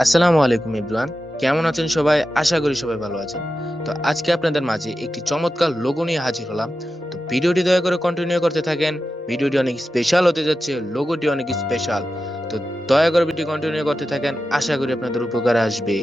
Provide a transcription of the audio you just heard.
আসসালামু আলাইকুম এভরিওয়ান। কেমন আছেন সবাই? আশা করি সবাই ভালো আছেন। তো আজকে আপনাদের মাঝে একটি চমৎকার লোগো নিয়ে হাজির হলাম। তো ভিডিওটি দয়া করে কন্টিনিউ করতে থাকেন। ভিডিওটি অনেক স্পেশাল হতে যাচ্ছে, লোগোটি অনেক স্পেশাল। তো দয়া করে ভিডিও কন্টিনিউ করতে থাকেন, আশা করি আপনাদের উপকারে আসবে।